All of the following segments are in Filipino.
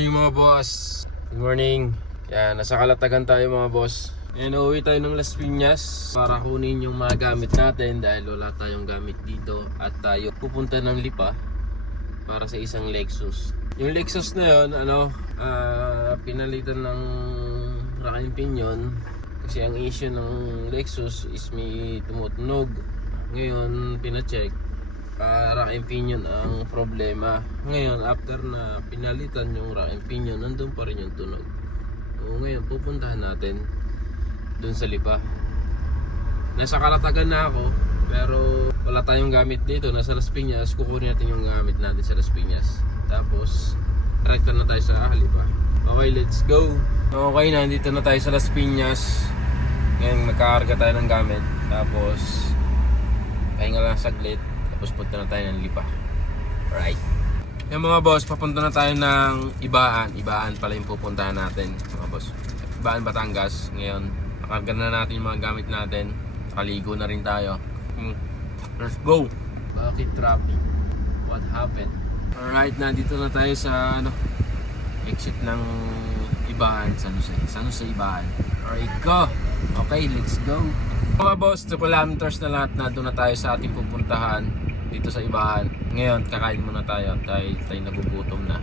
morning mga boss. Good morning. Yan, nasa Kalatagan tayo mga boss. Yan, uuwi tayo ng Las Piñas para kunin yung mga gamit natin dahil wala tayong gamit dito. At tayo pupunta ng Lipa para sa isang Lexus. Yung Lexus na yun, pinalitan ng rack and pinion. Kasi ang issue ng Lexus is may tumutunog. Ngayon, pina-check. Rack and pinion ang problema. Ngayon, after na pinalitan yung rack and pinion, nandun pa rin yung tunog. So, ngayon, pupuntahan natin dun sa Lipa. Nasa Kalatagan na ako, pero wala tayong gamit dito. Nasa Las Piñas, kukunin natin yung gamit natin sa Las Piñas. Tapos, direkta na tayo sa Lipa. Okay, let's go! Okay, nandito na tayo sa Las Piñas. Ngayon, magkakarga tayo ng gamit. Tapos, pahinga lang saglit. Tapos punta na tayo ng Lipa. Alright. Yung mga boss, papunta na tayo ng Ibaan. Ibaan pala yung pupuntahan natin, mga boss. Ibaan, Batangas. Ngayon, nakarga na natin yung mga gamit natin. Nakaligo na rin tayo. Let's go! Bakit traffic? What happened? Alright, nandito na tayo sa exit ng Ibaan. San Jose, Ibaan. Alright, go! Okay, let's go! Mga boss, 2 kilometers na lahat na doon na tayo sa ating pupuntahan dito sa Ibaan. Ngayon, kakain muna tayo dahil tayo nagugutom na.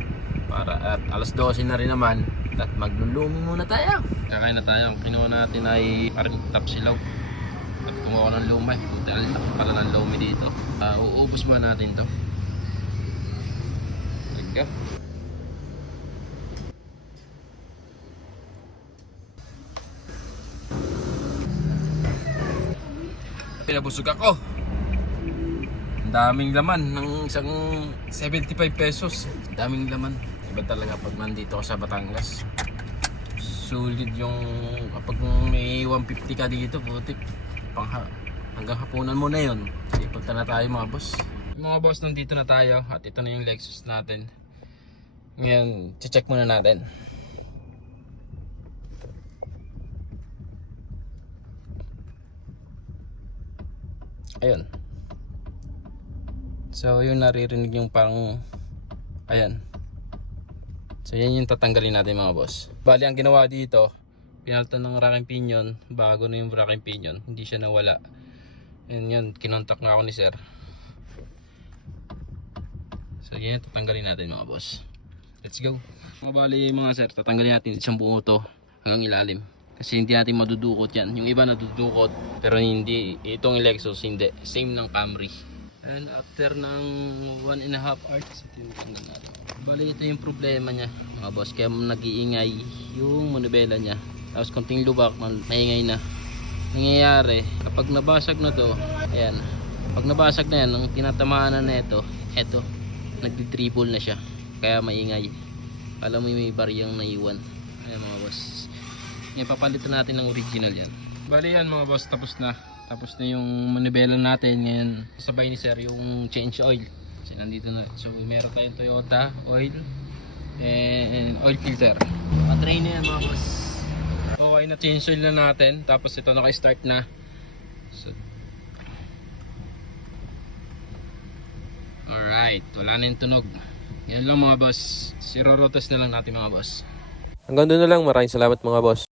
At alas 12 na rin naman at maglulumi muna tayo. Kakain na tayo. Ang kinuha natin ay parang tapsilaw. At kumuha ng lumay. Buti pala ng lumi dito. Uubos muna natin to. Let's go. Pinabusog ako. Ang daming laman ng isang 75 pesos. Daming laman. Iba talaga pag nandito ka sa Batangas. Sulit yung kapag may 150 ka dito, putik. Hanggang hapunan mo na yun. Ipunta na tayo mga boss. Mga boss, nandito na tayo. At ito na yung Lexus natin. Ngayon, check muna natin. Ayun. So yung naririnig yung parang ayan. So yan yung tatanggalin natin mga boss. Bali ang ginawa dito, pinalitan ng rack and pinion. Bago na yung rack and pinion, hindi siya nawala. And yun, kinontak na ako ni sir. So yan yung tatanggalin natin mga boss. Let's go. Bali mga sir, tatanggalin natin isang buo to hanggang ilalim. Kasi hindi natin madudukot yan. Yung iba nadudukot, pero hindi. Itong Lexus hindi. Same ng Camry. And after ng 1.5 hours, ito yung tanggal natin. Bali ito yung problema niya mga boss. Kaya nag-iingay yung manubela niya. Tapos konting lubak, maingay na. Nangyayari, kapag nabasag na to, ayan. Pag nabasag na yan, ang tinatamaan na ito, eto, nagdi-dribble na siya. Kaya maingay. Alam mo may bariyang naiwan. Ayan mga boss. Ngayon papalitan natin ng original yan. Bali yan mga boss, tapos na yung manibela natin. Ngayon sabay ni sir yung change oil kasi nandito na. So meron tayong Toyota oil and oil filter. Drain na yan mga boss. Okay na, change oil na natin. Tapos ito naka-start na. So, alright, wala na yung tunog. Yan lang mga boss. Zero rotas na lang natin mga boss. Hanggang doon na lang. Maraming salamat mga boss.